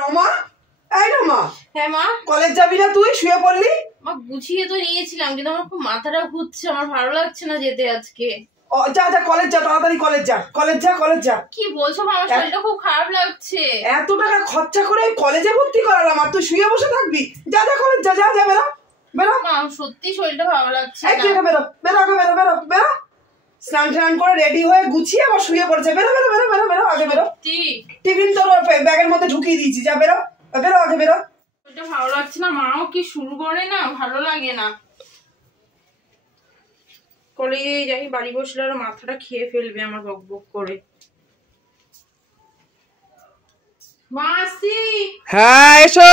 রমা, এই রমা। হ্যাঁ মা। কলেজ যাবি না তুই? শুয়ে পড়লি? মা গুছিয়ে তো নিয়েছিলাম, কিন্তু আমার খুব মাথাটা ঘুরছে, আমার ভালো লাগছে না যেতে আজকে। যা যা, কলেজ যা, তাড়াতাড়ি কলেজ যা, কলেজ যা, কলেজ যা। কি বলছো মা? আমার শরীরটা খুব খারাপ লাগছে। এত টাকা খরচা করে কলেজে ভর্তি করালাম আর তুই শুয়ে বসে থাকবি? যা যা, কলেজ যা, যা যা, বেরো বেরো। মা সত্যি শরীরটা ভালো লাগছে না। বেরো বেরো বেরো বেরো বেরো। স্নান টান করে রেডি হয়ে গুছিয়ে আবার শুয়ে পড়েছে। বেরো বেরো বেরো বেরো বেরো, আগে বেরো। টিফিন তোর ব্যাগের মধ্যে ঢুকিয়ে দিয়েছি, যা বেরো বেরো, আগে বেরো। শরীরটা ভালো লাগছে না, মাও কি শুরু করে না, ভালো লাগে না। কলেজে যাই, বাড়ি বসলে আর মাথাটা খেয়ে ফেলবে আমার বক বক করে। মা আসছি। হ্যাঁ এসো,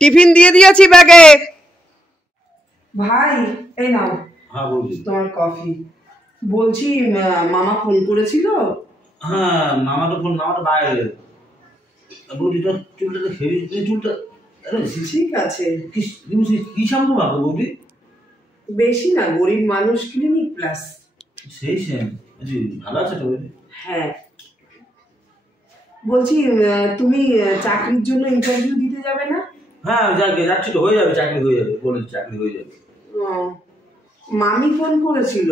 টিফিন দিয়ে দিয়েছি ব্যাগে। ভাই এই নাও। হ্যাঁ বলছি। তোমার কফি। বলছি মামা ফোন করেছিল? হ্যাঁ মামাটা বাইরে। বৌদিটা চুলটা হেভি, চুলটা ঠিক আছে। কি শ্যাম্পু মাখো বৌদি? বেশি না, গরিব মানুষ, ক্লিনিক প্লাস। সেই সেম। ভালো আছে তো বৌদি? হ্যাঁ। বলছি তুমি চাকরির জন্য ইন্টারভিউ দিতে যাবে না? হ্যাঁ যাচ্ছি তো, হয়ে যাবে, চাকরি হয়ে যাবে, বলেছি চাকরি হয়ে যাবে। মামি ফোন করেছিল,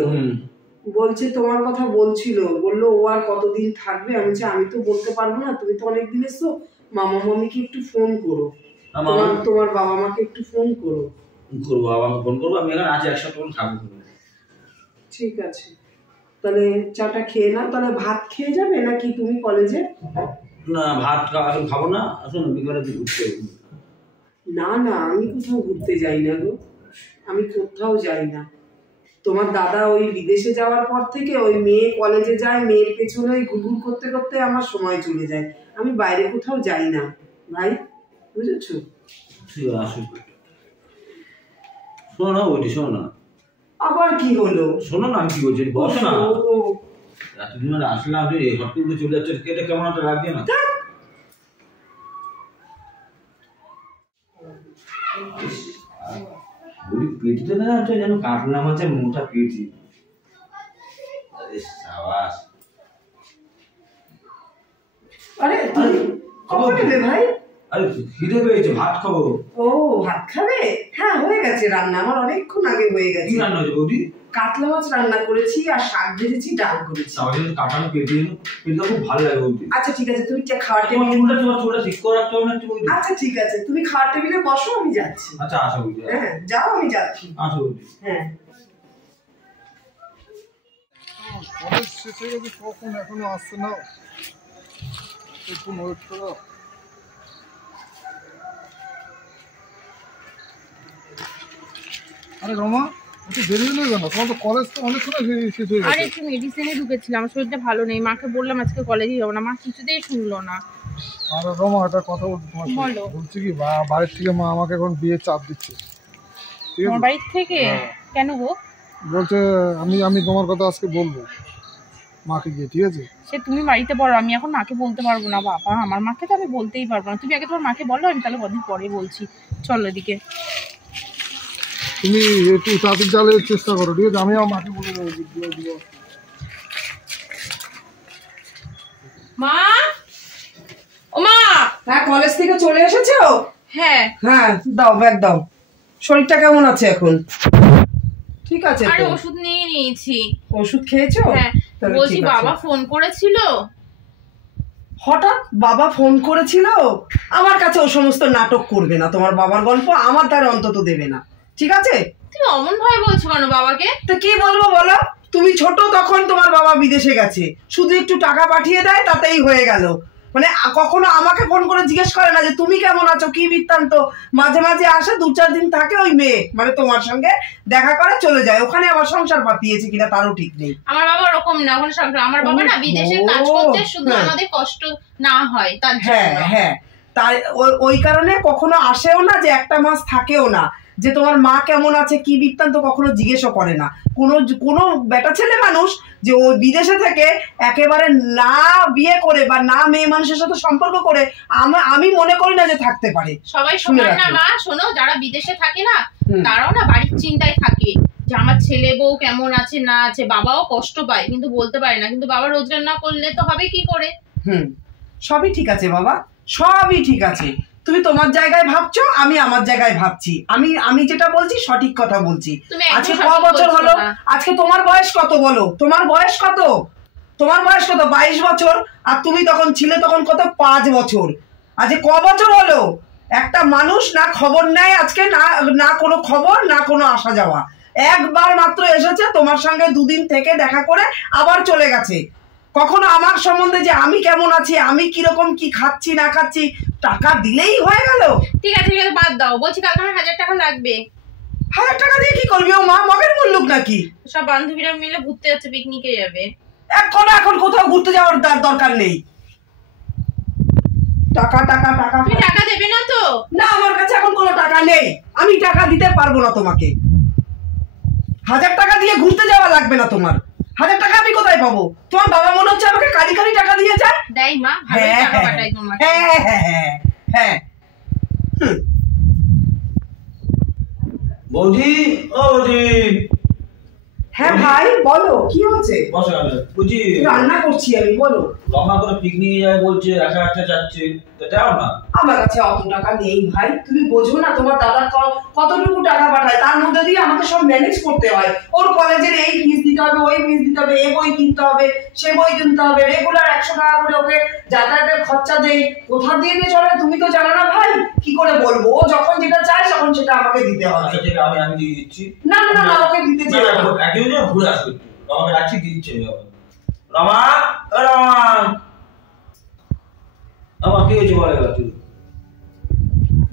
বলছে তোমার কথা বলছিল, বললো ও আর কতদিন থাকবে। আমি তো বলতে পারবো না, তুমি তো অনেকদিন এসছো, মামা মামিকে একটু ফোন করো, তোমার বাবা মাকে একটু ফোন করো। করবো, বাবা মা ফোন করবো, আমি এখানে আছি, একসাথে খাবো। ঠিক আছে, তাহলে চাটা খেয়ে নাও। তাহলে ভাত খেয়ে যাবে নাকি তুমি কলেজে? না ভাত খাবো না, আসুন বিকালে ঘুরতে। না না, আমি কোথাও ঘুরতে যাই না গো, আমি কোথাও যাই না। তোমার দাদা ওই বিদেশে যাওয়ার পর থেকে ওই মেয়ে কলেজে যায়, মেয়ের পেছনে ওই ঘুরঘুর করতে করতে আমার সময় চলে যায়। আমি বাইরে কোথাও যাই না ভাই, বুঝেছো? ঠিক আছে, আসুন। শোনো না বলছি, শোনো না। আবার কি হলো? শোনো না, আমি কি বলছি, বসো না। এতদিন আসলাম, হট করে চলে যাচ্ছে, এটা কেমন একটা লাগছে না? বলি পেটিটা না হচ্ছে যেন কাটলা মাছের মোটা পেটি। আরে সাবাস। আরে কখন এলে ভাই? আরে খিদে পেয়েছে, ভাত খাবো। ও ভাত খাবে? হ্যাঁ হয়ে গেছে রান্না, আমার অনেকক্ষণ আগে হয়ে গেছে। কি রান্না হয়েছে বৌদি? কাতলা মাছ রান্না করেছি আর শাক ভেজেছি, ডাল করেছি। তাহলে কাটানো পেটি, পেটিটা খুব ভালো লাগে বৌদি। আচ্ছা ঠিক আছে, তুমি খাওয়ার টেবিলে চুলটা ঠিক করে রাখতে হবে না একটু বৌদি? আচ্ছা ঠিক আছে, তুমি খাওয়ার টেবিলে বসো, আমি যাচ্ছি। আচ্ছা আসো বৌদি। হ্যাঁ যাও, আমি যাচ্ছি। আসো বৌদি। হ্যাঁ। কলেজ শেষ হয়ে গেছে কখন, এখনো আসছে না, একটু ওয়েট করো। আরে রমা, একটু দেরি হলো কেন? তোমার তো কলেজ তো অনেক সময় শেষ হয়ে গেছে। আরে একটু মেডিসিনে ঢুকেছিলাম, আমার শরীরটা ভালো নেই, মাকে বললাম আজকে কলেজে যাবো না, মা কিছুতেই শুনলো না। আরে রমা, একটা কথা বলছি তোমার সাথে। বলছি কি, বাড়ির থেকে মা আমাকে এখন বিয়ে চাপ দিচ্ছে। তোমার বাড়ির থেকে? কেন গো? বলছে আমি তোমার কথা আজকে বলবো মাকে গিয়ে, ঠিক আছে? সে তুমি বাড়িতে বলো, আমি এখন মাকে বলতে পারবো না বাবা, আমার মাকে তো আমি বলতেই পারবো না। তুমি আগে তোমার মাকে বলো, আমি তাহলে কদিন পরে বলছি। চলো এদিকে। তুমি একটু তাড়াতাড়ি চালের চেষ্টা করো, ঠিক আছে? আমি আমার মাকে বলে দেবো। মা, ও মা। হ্যাঁ কলেজ থেকে চলে এসেছো? হ্যাঁ হ্যাঁ দাও, ব্যাগ দাও। শরীরটা কেমন আছে এখন? ঠিক আছে আরে তো? ওষুধ নিয়ে নিয়েছি। ওষুধ খেয়েছো? হ্যাঁ। বলছি বাবা ফোন করেছিল। হঠাৎ বাবা ফোন করেছিল? আমার কাছে ও সমস্ত নাটক করবে না, তোমার বাবার গল্প আমার দ্বারা অন্তত দেবে না, ঠিক আছে? তুমি অমন ভাবে বলছো কেন বাবাকে? তো কি বলবো বলো? তুমি ছোট তখন তোমার বাবা বিদেশে গেছে, শুধু একটু টাকা পাঠিয়ে দেয়, তাতেই হয়ে গেল। মানে কখনো আমাকে ফোন করে জিজ্ঞেস করে না যে তুমি কেমন আছো, কি বৃত্তান্ত। মাঝে মাঝে আসে, 2-4 দিন থাকে, ওই মেয়ে মানে তোমার সঙ্গে দেখা করে চলে যায়। ওখানে আবার সংসার পাতিয়েছে কিনা তারও ঠিক নেই। আমার বাবা ওরকম না, ওখানে সংসার। আমার বাবা না বিদেশে কাজ করতে, শুধু আমাদের কষ্ট না হয় তার জন্য। হ্যাঁ হ্যাঁ, তাই ওই কারণে কখনো আসেও না, যে একটা মাস থাকেও না, যে তোমার মা কেমন আছে কি বৃত্তান্ত কখনো জিজ্ঞেসও করে না। কোনো বেটা ছেলে মানুষ যে ওই বিদেশে থেকে একেবারে না বিয়ে করে বা না মেয়ে মানুষের সাথে সম্পর্ক করে আমি মনে করি না যে থাকতে পারে। সবাই সমান না মা, শোনো, যারা বিদেশে থাকে না তারাও না বাড়ির চিন্তায় থাকে যে আমার ছেলে বউ কেমন আছে না আছে। বাবাও কষ্ট পায় কিন্তু বলতে পারে না, কিন্তু বাবা রোজগার না করলে তো হবে কি করে? সবই ঠিক আছে বাবা, সবই ঠিক আছে। তুমি তোমার জায়গায় ভাবছো, আমি আমার জায়গায় ভাবছি। আমি যেটা বলছি সঠিক কথা বলছি। আজকে ক বছর হলো? আজকে তোমার বয়স কত বলো? তোমার বয়স কত? 22 বছর। আর তুমি তখন ছিলে তখন কত? 5 বছর। আজকে ক বছর হলো? একটা মানুষ না খবর নেয় আজকে, না কোনো খবর, না কোনো আসা যাওয়া। একবার মাত্র এসেছে, তোমার সঙ্গে 2 দিন থেকে দেখা করে আবার চলে গেছে। কখনো আমার সম্বন্ধে যে আমি কেমন আছি, আমি কিরকম কি খাচ্ছি না খাচ্ছি টাকা দিলেই হয়ে গেল। ঠিক আছে বাদ দাও, বলছি কালকে আমার 1000 টাকা লাগবে। 1000 টাকা দিয়ে কি করবি? ও মা মগের মুল্লুক নাকি? সব বান্ধবীরা মিলে ঘুরতে যাচ্ছে, পিকনিকে যাবে। এখন কোথাও ঘুরতে যাওয়ার দরকার নেই। টাকা টাকা টাকা। তুমি টাকা দেবে না তো? না, আমার কাছে এখন কোনো টাকা নেই, আমি টাকা দিতে পারবো না তোমাকে। 1000 টাকা দিয়ে ঘুরতে যাওয়া লাগবে না তোমার। 1000 টাকা আমি কোথায় পাবো? তোমার বাবা মনে হচ্ছে আমাকে কারি টাকা দিয়ে যায়। দেয় মা, ভালো টাকা পাঠায় তোমার। হ্যাঁ। বৌদি, ও বৌদি। হ্যাঁ ভাই বলো, কি হচ্ছে? বসে গেল বুঝি। রান্না করছি আমি, বলো। রমা করে পিকনিকে যাবে বলছে, রাখা যাচ্ছে, যাও না। আমার কাছে অত টাকা নেই ভাই, তুমি বোঝো না তোমার দাদা কতটুকু টাকা পাঠায়, তার মধ্যে দিয়ে আমাকে সব ম্যানেজ করতে হয়। ওর কলেজের এই ফিস দিতে হবে, ওই ফিস দিতে হবে, এ বই কিনতে হবে, সে বই কিনতে হবে, রেগুলার 100 টাকা করে ওকে যাতায়াতের খরচা দেই। কোথা দিয়ে চলে তুমি তো জানো না ভাই, কি করে বলবো? ও যখন যেটা চায় তখন সেটা আমাকে দিতে হবে। আচ্ছা ঠিক আছে, আমি দিয়ে দিচ্ছি। না ওকে দিতে চাই না। একদিন ঘুরে আসবে, রমাকে রাখছি, দিচ্ছে রমা। রমা আমার কি হয়েছে বলে তুই?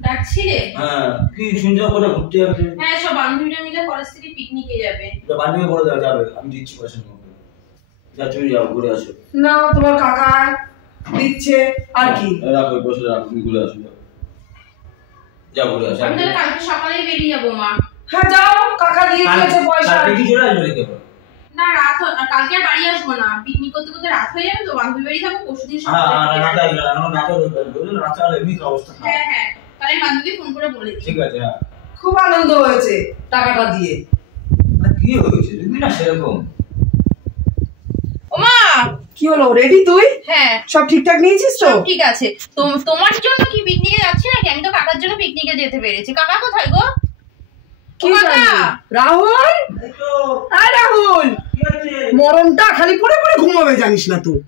ডাকছিলে? হ্যাঁ, কি শুনছো করে ঘুরতে যাবে? হ্যাঁ, সব বান্ধবীরা মিলে কলেজ থেকে পিকনিকে যাবে। তো বান্ধবী বলে দেওয়া যাবে, আমি দিচ্ছি পয়সা নিয়ে। যা তুমি যাও, ঘুরে আসো। না, তোমার কাকা দিচ্ছে আর কি। রাখো পয়সা, রাখো, তুমি ঘুরে আসো। যা ঘুরে আসো। আমি তাহলে কালকে সকালেই বেরিয়ে যাবো মা। হ্যাঁ যাও, কাকা দিয়ে দিয়েছে পয়সা। কালকে কি চলে আসবে দেখো? না রাত কালকে আর বাড়ি আসবো না, পিকনিক করতে করতে রাত হয়ে যাবে তো, বান্ধবী বাড়ি থাকবো। পরশুদিন সকালে। হ্যাঁ তাহলে বান্ধবীকে ফোন করে বলে দিই। ঠিক আছে। হ্যাঁ, খুব আনন্দ হয়েছে টাকাটা দিয়ে। কি হয়েছে তুমি না সেরকম? ওমা কি হলো, রেডি তুই? হ্যাঁ সব ঠিকঠাক নিয়েছিস তো? ঠিক আছে। তোমার জন্য কি পিকনিকে যাচ্ছি নাকি? আমি তো কাকার জন্য পিকনিকে যেতে পেরেছি। কাকা কোথায় গো? কি রাহুল? আয় রাহুল, মরণটা খালি পড়ে পড়ে ঘুমাবে জানিস না তুই?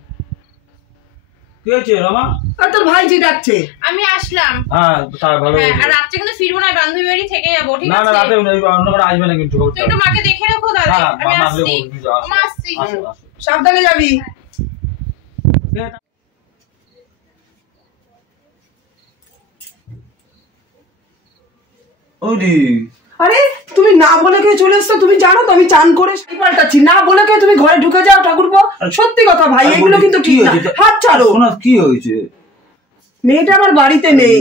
কি হয়েছে রমা? আর তোর ভাইজি ডাকছে। আমি আসলাম। হ্যাঁ তাই ভালো। আর রাত্রে কিন্তু ফিরবো না, বান্ধবী বাড়ি থেকে যাবো। ঠিক না আছে? না, রাতে অন্য করে আসবে না কিন্তু। তুই একটু মাকে দেখে রাখো দাদা। আমি আসছি। মা আসছি। সাবধানে যাবি। ওদি, আরে তুমি না বলে কে চলে এসছো? তুমি জানো তো আমি চান করে শাড়ি পাল্টাচ্ছি। না বলে কে তুমি ঘরে ঢুকে যাও ঠাকুরপো? সত্যি কথা ভাই, এগুলো কিন্তু ঠিক না। হাত ছাড়ো। শোনো কি হয়েছে? মেয়েটা আমার বাড়িতে নেই।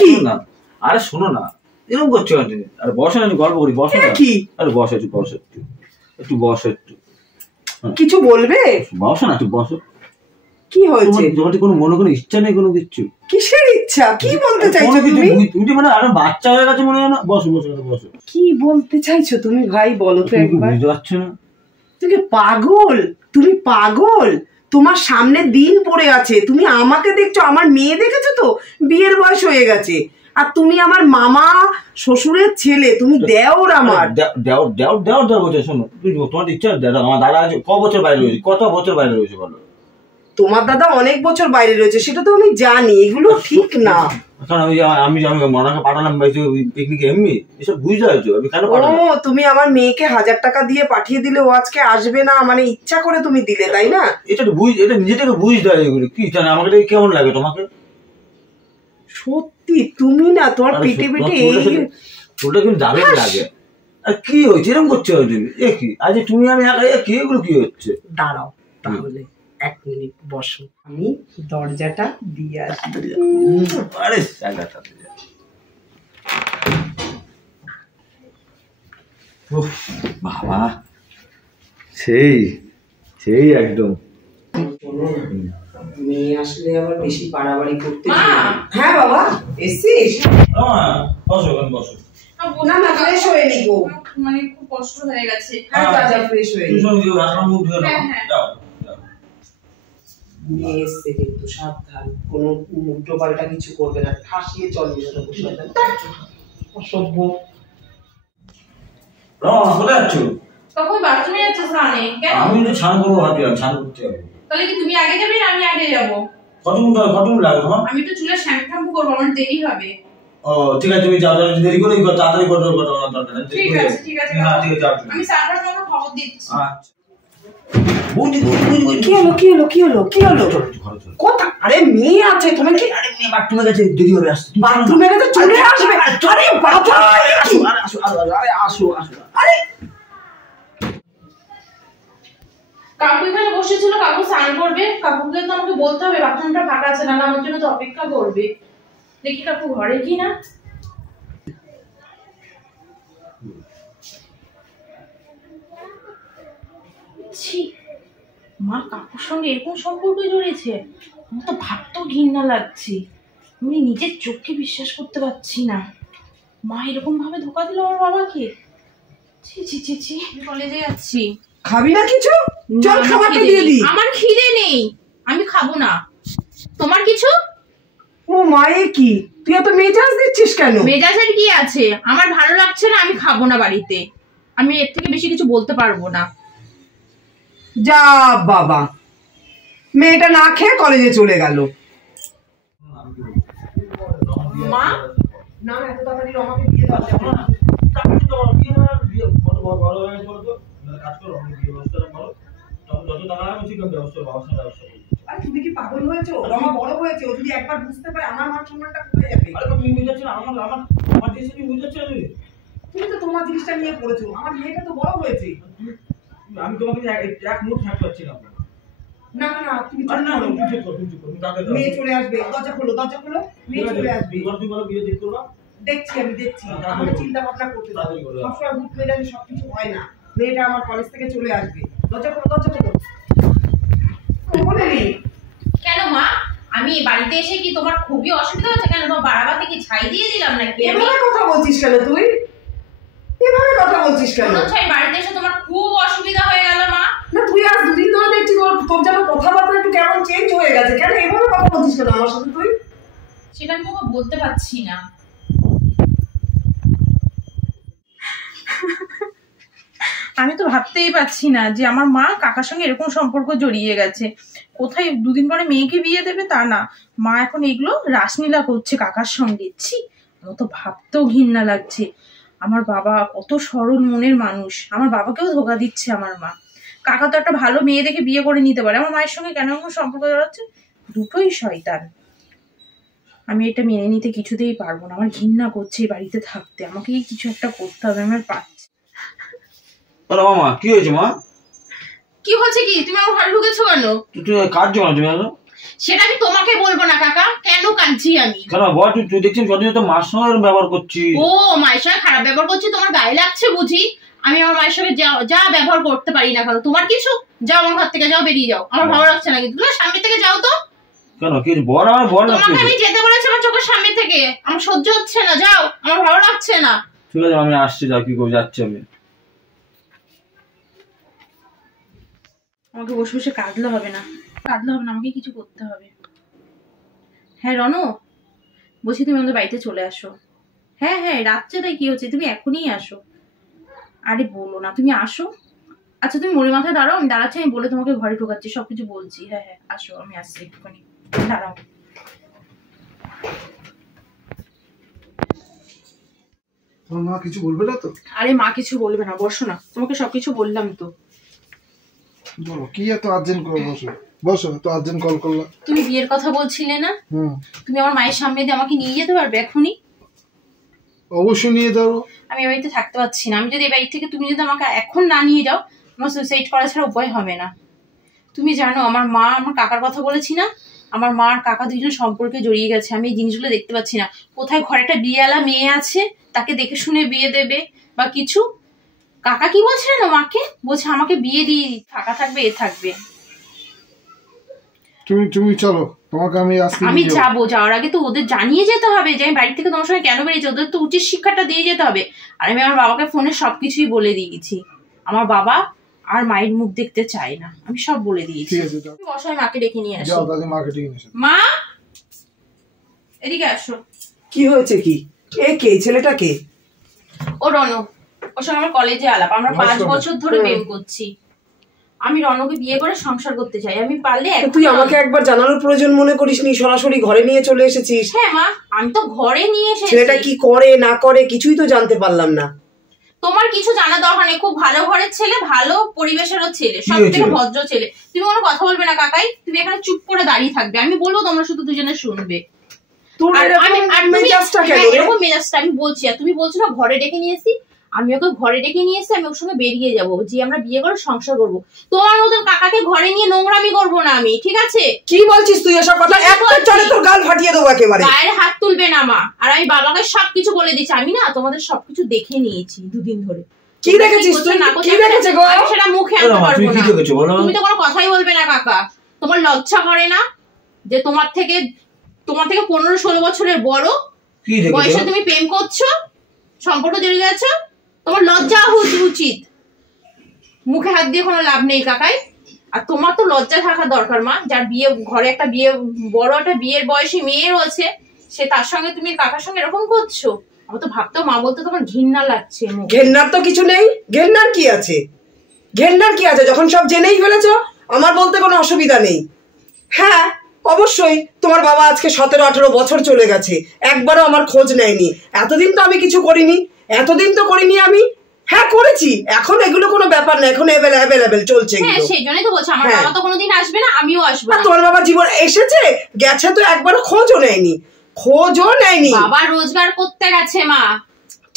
কি না? আরে শোনো না, এরকম করছো কেন তুমি? আরে বসো না, গল্প করি, বসো না। কি? আরে বসো, একটু বসো, একটু বসো, একটু কিছু বলবে? বসো না, একটু বসো। কি হয়েছে? তোমার কোনো মনে কোনো ইচ্ছা নেই কোনো কিছু? কিসের ইচ্ছা? কি বলতে চাইছো তুমি? তুমি মানে আরো বাচ্চা হয়ে গেছে মনে হয় না? বসো বসো বসো। কি বলতে চাইছো তুমি ভাই, বলো তো একবার। বুঝতে পারছো না? তুমি পাগল, তুমি পাগল। তোমার সামনে দিন পড়ে আছে, তুমি আমাকে দেখছো, আমার মেয়ে দেখেছো তো? বিয়ের বয়স হয়ে গেছে, আর তুমি আমার মামা শ্বশুরের ছেলে, তুমি দেওর আমার। দেওর বলছে। শোনো, তোমার ইচ্ছা আমার দাদা ক বছর বাইরে রয়েছে, কত বছর বাইরে রয়েছে বলো? তোমার দাদা অনেক বছর বাইরে রয়েছে, সেটা তো আমি জানি, এগুলো ঠিক না। আমি মনাকে পাঠালাম পিকনিকে, এমনি এসব বুঝতে পারছো? আমি কেন পাঠালাম? ও, তুমি আমার মেয়েকে 1000 টাকা দিয়ে পাঠিয়ে দিলে, ও আজকে আসবে না মানে ইচ্ছা করে তুমি দিলে, তাই না? এটা নিজে থেকে বুঝতে হয় এগুলো। কি জানে আমাকে কেমন লাগে তোমাকে? সত্যি তুমি না, তোমার পেটে পেটে এই চুলটা কিন্তু দারুণ লাগে। আর কি হয়েছে এরকম করছো তুমি? এ কি আজ তুমি আমি কি এগুলো কি হচ্ছে? দাঁড়াও তাহলে 1 মিনিট বসো, আমি দরজাটা দিয়ে আসি। আরে জায়গাটা বাবা, সেই সেই একদম। মেয়ে আসলে আবার বেশি বাড়াবাড়ি করতে। হ্যাঁ বাবা, এসছিস? বসো ওখানে বসো। না না, ফ্রেশ হয়ে নিবো, মানে খুব কষ্ট হয়ে গেছে। হ্যাঁ যা ফ্রেশ হয়ে নিবো। তুমি রান্না মুখ ধুয়ে নাও, যাও। মেয়ে এসছে কিন্তু সাবধান, কোনো উল্টো পাল্টা কিছু করবে না, ঠাসিয়ে চলবে না অসভ্য। কোথায় যাচ্ছ? কখন বাথরুমে যাচ্ছে স্নানে? কেন? আমি তো স্নান করবো ভাবছিলাম, স্নান করতে যাবো। তাহলে কি তুমি আগে যাবে না আমি আগে যাবো? কতক্ষণ লাগে তোমার? আমি তো চুলে শ্যাম্পু করবো, আমার দেরি হবে। ও ঠিক আছে, তুমি যাও, দেরি করে তাড়াতাড়ি করো, দরকার নেই। ঠিক আছে ঠিক আছে, হ্যাঁ ঠিক আছে, আমি সার্ভার তোমাকে খবর দিচ্ছি। আচ্ছা বুঝি বুঝি বুঝি কি হলো কি হলো কি হলো কি হলো? কোথা? আরে মেয়ে আছে, তুমি কি? আরে মেয়ে বাথরুমে গেছে, দেরি হবে আসতে। বাথরুমে গেছে চলে আসবে। আরে বাবা, আসো। আরে কাকু এখানে বসেছিল, কাকু স্নান করবে, কাকুকে তো আমাকে বলতে হবে বাথরুমটা ফাঁকা আছে, না আমার জন্য তো অপেক্ষা করবে। দেখি কাকু ঘরে কি না। ছি, মা কাকুর সঙ্গে এরকম সম্পর্ক জড়িয়েছে, আমার তো ভাবতেও ঘৃণা লাগছে। আমি নিজের চোখকে বিশ্বাস করতে পারছি না, মা এরকম ভাবে ধোকা দিল আমার বাবাকে। ছি ছি ছি ছি, কলেজে যাচ্ছি। খাবি না কিছু? চল খাবারটা দিয়ে দি। আমার খিদে নেই, আমি খাবো না। তোমার কিছু? ও মায়ে কি, তুই এত মেজাজ দিচ্ছিস কেন? মেজাজের কি আছে, আমার ভালো লাগছে না, আমি খাবো না বাড়িতে। আমি এর থেকে বেশি কিছু বলতে পারবো না। যা বাবা, মেয়েটা না খেয়ে কলেজে চলে গেল। মা না এত তাড়াতাড়ি আমাকে দিয়ে দাও যাবে না। আরে তুমি কি পাগল হয়েছো? রমা বড় হয়েছে, ও যদি একবার বুঝতে পারে আমার মান সম্মানটা কোথায় যাবে? তুমি তো তোমার জিনিসটা নিয়ে পড়েছো, আমার মেয়েটা তো বড় হয়েছে। আমি তোমাকে এক মুঠ থাকতে পারছি না। না না না, তুমি আরে না, চুপ করো। মেয়ে চলে আসবে, দরজা খোলো মেয়ে চলে আসবে। বিয়ে ঠিক করবা? দেখছি আমাকে চিন্তা ভাবনা করতে দাও। সবসময় ভূত হয়ে যাবে, সবকিছু হয় না। মেয়েটা আমার কলেজ থেকে চলে আসবে, দরজা খোলো। বলেনি কেন মা, আমি বাড়িতে এসে কি তোমার খুবই অসুবিধা হচ্ছে? কেন তোমার বাড়াবাতে কি ছাই দিয়ে দিলাম নাকি? আমি এভাবে কথা বলছিস কেন তুই? এভাবে কথা বলছিস কেন? মনে হচ্ছে বাড়িতে এসে তোমার খুব অসুবিধা হয়ে গেল মা। না তুই আজ দুদিন ধরে দেখছি তোর যেন কথাবার্তা একটু কেমন চেঞ্জ হয়ে গেছে। কেন এভাবে কথা বলছিস কেন আমার সাথে তুই? সেটা আমি তোমাকে বলতে পারছি না। আমি তো ভাবতেই পারছি না যে আমার মা কাকার সঙ্গে এরকম সম্পর্ক জড়িয়ে গেছে। কোথায় দুদিন পরে মেয়েকে বিয়ে দেবে তা না, মা এখন এগুলো রাসলীলা করছে কাকার সঙ্গে। ছি, আমার তো ভাবতেও ঘৃণা লাগছে। আমার বাবা কত সরল মনের মানুষ, আমার বাবাকেও ধোকা দিচ্ছে আমার মা। কাকা তো একটা ভালো মেয়ে দেখে বিয়ে করে নিতে পারে, আমার মায়ের সঙ্গে কেন এমন সম্পর্ক জড়াচ্ছে? দুটোই শয়তান। আমি এটা মেনে নিতে কিছুতেই পারবো না, আমার ঘৃণা করছে এই বাড়িতে থাকতে। আমাকেই কিছু একটা করতে হবে, আমার পাচ্ছি। মামা কি হয়েছে মা? কি হচ্ছে কি, তুমি আমার ঘরে ঢুকেছো কেন? তুই কাঁদছো না তুমি? আলো সেটা আমি তোমাকে বলবো না কাকা, কেন কাঁদছি আমি? কেন বল, তুই দেখছিস যতদিন তো মার সঙ্গে ব্যবহার করছি। ও মায়ের সঙ্গে খারাপ ব্যবহার করছি, তোমার গায়ে লাগছে বুঝি? আমি আমার মায়ের সঙ্গে যা ব্যবহার করতে পারি না কেন, তোমার কিছু? যাও আমার ঘর থেকে, যাও, বেরিয়ে যাও, আমার ভালো লাগছে না। কিন্তু তোমার সামনে থেকে যাও তো। কেন কি বল, আমার বল না। তোমাকে আমি যেতে বলেছি আমার চোখের সামনে থেকে, আমার সহ্য হচ্ছে না, যাও, আমার ভালো লাগছে না। ঠিক আছে আমি আসছি, যাও, কি করে যাচ্ছি আমি। আমাকে বসে বসে কাঁদলে হবে না, আমাকে কিছু করতে হবে। হ্যাঁ রনো, বলছি তুমি আমাদের বাড়িতে চলে আসো। হ্যাঁ রাত্রে তাই কি হচ্ছে, তুমি এখনই আসো। আরে বলো না, তুমি আসো। আচ্ছা তুমি মনে মাথায় দাঁড়াও, আমি দাঁড়াচ্ছি, আমি বলে তোমাকে ঘরে ঢোকাচ্ছি, সবকিছু বলছি। হ্যাঁ আসো, আমি আসছি একটুখানি, দাঁড়াও। তোমার মা কিছু বলবে না তো? আরে মা কিছু বলবে না, বসো না, তোমাকে সবকিছু বললাম তো। বলো কি এত আর্জেন্ট করে? বসো তো, আর্জেন্ট কল করলা। তুমি বিয়ের কথা বলছিলে না? তুমি আমার মায়ের সামনে দিয়ে আমাকে নিয়ে যেতে পারবে এখনই? অবশ্যই নিয়ে যাবো। আমি এই বাড়িতে থাকতে পারছি না, আমি যদি এই বাড়ি থেকে তুমি যদি আমাকে এখন না নিয়ে যাও, আমার সুইসাইড করা ছাড়া উপায় হবে না। তুমি জানো আমার মা, আমার কাকার কথা বলেছি না, আমার মা আর কাকা দুজন সম্পর্কে জড়িয়ে গেছে। আমি এই জিনিসগুলো দেখতে পাচ্ছি না। কোথায় ঘরে একটা বিয়েওয়ালা মেয়ে আছে, তাকে দেখে শুনে বিয়ে দেবে বা কিছু। কাকা কি বলছে না মাকে, বলছে আমাকে বিয়ে দিয়ে ফাঁকা থাকবে, এ থাকবে। তুমি চলো, তোমাকে আমি আজকে আমি যাবো, যাওয়ার আগে তো ওদের জানিয়ে যেতে হবে যে আমি বাড়ি থেকে তোমার সঙ্গে কেন বেরিয়েছি। ওদের তো উচিত শিক্ষাটা দিয়ে যেতে হবে। আর আমি আমার বাবাকে ফোনে সবকিছুই বলে দিয়েছি। আমার বাবা আর মায়ের মুখ দেখতে চায় না, আমি সব বলে দিয়েছি। ঠিক আছে যাও, বসায় মাকে ডেকে নিয়ে আসো। যাও দাদি মাকে ডেকে নিয়ে এসো। মা এদিকে আসো। কি হয়েছে কি? এ কে? ছেলেটা কে? ও রণ, ওর সঙ্গে আমার কলেজে আলাপ, আমরা 5 বছর ধরে প্রেম করছি। আমি রণকে বিয়ে করে সংসার করতে চাই, আমি পারলে তুই আমাকে একবার জানানোর প্রয়োজন মনে করিসনি? সরাসরি ঘরে নিয়ে চলে এসেছিস। হ্যাঁ মা, আমি তো ঘরে নিয়ে এসেছি। ছেলেটা কি করে না করে কিছুই তো জানতে পারলাম না। তোমার কিছু জানা দরকার নেই, খুব ভালো ঘরের ছেলে, ভালো পরিবেশেরও ছেলে, সব থেকে ভদ্র ছেলে। তুমি কোনো কথা বলবে না কাকাই, তুমি এখানে চুপ করে দাঁড়িয়ে থাকবে, আমি বলবো তোমরা শুধু দুজনে শুনবে। এরকম মেজাজটা আমি বলছি, আর তুমি বলছো না ঘরে ডেকে নিয়ে এসছি, আমি ওকে ঘরে ডেকে নিয়ে এসছি, আমি ওর সঙ্গে বেরিয়ে যাবো, যে আমরা বিয়ে করে সংসার করবো। তোমার মতন কাকাকে ঘরে নিয়ে নোংরামি করবো না আমি, ঠিক আছে? কি বলছিস তুই এসব কথা? একটা চলে তোর গাল ফাটিয়ে দেবো একেবারে। গায়ের হাত তুলবে না মা। আর আমি বাবাকে সবকিছু বলে দিচ্ছি, আমি না তোমাদের সবকিছু দেখে নিয়েছি 2 দিন ধরে। কি দেখেছিস তুই? কি দেখেছে গো? আমি সেটা মুখে আনতে পারবো না। তুমি তো কোনো কথাই বলবে না কাকা। তোমার লজ্জা করে না যে তোমার থেকে 15-16 বছরের বড় বয়সে তুমি প্রেম করছো, সম্পর্ক জড়িয়ে গেছো? তোমার লজ্জা হওয়া উচিত। মুখে হাত দিয়ে কোনো লাভ নেই কাকাই। আর তোমার তো লজ্জা থাকা দরকার মা, যার বিয়ে ঘরে একটা বিয়ে বড় একটা বিয়ের বয়সী মেয়ে রয়েছে, সে তার সঙ্গে তুমি কাকার সঙ্গে এরকম করছো। আমার তো ভাবতো মা বলতে তোমার ঘৃণা লাগছে। ঘেন্নার তো কিছু নেই। ঘেন্নার কি আছে? ঘেন্নার কি আছে? যখন সব জেনেই ফেলেছো, আমার বলতে কোনো অসুবিধা নেই। হ্যাঁ অবশ্যই, তোমার বাবা আজকে 17-18 বছর চলে গেছে, একবারও আমার খোঁজ নেয়নি। এতদিন তো আমি কিছু করিনি, আমি। হ্যাঁ করেছি, এখন এগুলো কোনো ব্যাপার না, এখন অ্যাভেলেবেল চলছে। হ্যাঁ সেই জন্যই তো বলছি, আমার বাবা তো কোনোদিন আসবে না, আমিও আসবো না। তোমার বাবা জীবন এসেছে গেছে, তো একবারও খোঁজও নেয়নি। বাবা রোজগার করতে গেছে মা।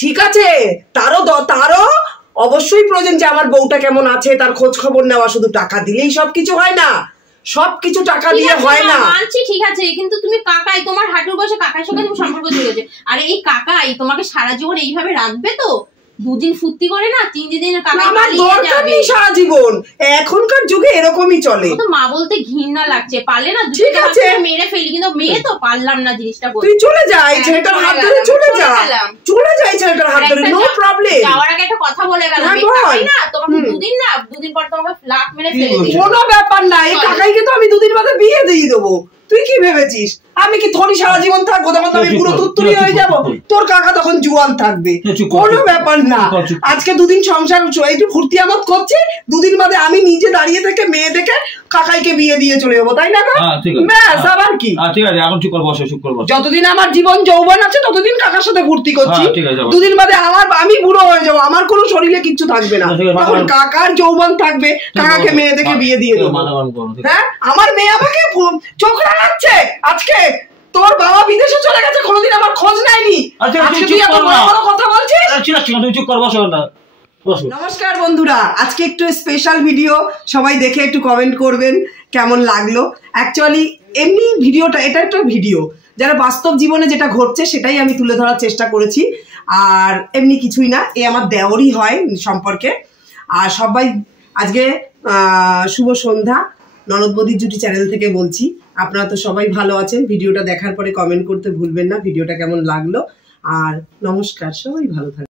ঠিক আছে, তারও অবশ্যই প্রয়োজন যে আমার বউটা কেমন আছে তার খোঁজ খবর নেওয়া। শুধু টাকা দিলেই সবকিছু হয় না, সবকিছু টাকা দিয়ে হয় না। মানছি ঠিক আছে, কিন্তু তুমি কাকাই, তোমার হাঁটুর বয়সে কাকার সঙ্গে তুমি সম্পর্ক জড়িয়ে গেছে। আর এই কাকাই তোমাকে সারা জীবন এইভাবে রাখবে তো? 2 দিন ফুর্তি করে না, 3 দিন কাকা পালিয়ে যাবে সারা জীবন। এখনকার যুগে এরকমই চলে। তো মা বলতে ঘৃণা লাগছে, পারলে না ঠিক আছে মেরে ফেলি, কিন্তু মেয়ে তো পারলাম না জিনিসটা বলতে। তুই চলে যা, এই ছেলেটার হাত ধরে চলে যা, ছেলেটার হাত ধরে, নো প্রবলেম। যাওয়ার আগে একটা কথা বলে গেলাম, না তোমাকে 2 দিন পর তোমাকে ফ্লাক মেরে ফেলে দিই। কোনো ব্যাপার না, এই কাকাইকে তো আমি 2 দিন বাদে বিয়ে দিয়ে দেবো। তুই কি ভেবেছিস আমি কি থরি সারা জীবন থাকবো? তখন তো আমি পুরো তুত্তুরি হয়ে যাবো, তোর কাকা তখন জুয়ান থাকবে। কোনো ব্যাপার না, আজকে 2 দিন সংসার একটু ফুর্তি আমোদ করছি, 2 দিন বাদে আমি নিজে দাঁড়িয়ে থেকে মেয়ে দেখে কাকাইকে বিয়ে দিয়ে চলে যাবো, তাই না? ব্যাস, আবার কি? ঠিক আছে, এখন চুপ কর, বসো, চুপ কর, বসো। যতদিন আমার জীবন যৌবন আছে ততদিন কাকার সাথে ফুর্তি করছি। 2 দিন বাদে আমি বুড়ো হয়ে যাবো, আমার কোনো শরীরে কিচ্ছু থাকবে না, তখন কাকার যৌবন থাকবে, কাকাকে মেয়ে দেখে বিয়ে দিয়ে দেবো। হ্যাঁ, আমার মেয়ে আমাকে চোখ রাঙাচ্ছে আজকে। তোর বাবা বিদেশে চলে গেছে, কোনোদিন আমার খোঁজ নেয়নি, আজকে তুই এত বড় বড় কথা বলছিস। নমস্কার বন্ধুরা, আজকে একটু স্পেশাল ভিডিও, সবাই দেখে একটু কমেন্ট করবেন কেমন লাগলো। অ্যাকচুয়ালি এমনি ভিডিওটা, এটা একটা ভিডিও যারা বাস্তব জীবনে যেটা ঘটছে সেটাই আমি তুলে ধরার চেষ্টা করেছি, আর এমনি কিছুই না। এ আমার দেওরই হয় সম্পর্কে। আর সবাই আজকে শুভ সন্ধ্যা, ননদ বৌদির জুটি চ্যানেল থেকে বলছি। আপনারা তো সবাই ভালো আছেন, ভিডিওটা দেখার পরে কমেন্ট করতে ভুলবেন না ভিডিওটা কেমন লাগলো। আর নমস্কার, সবাই ভালো থাকবেন।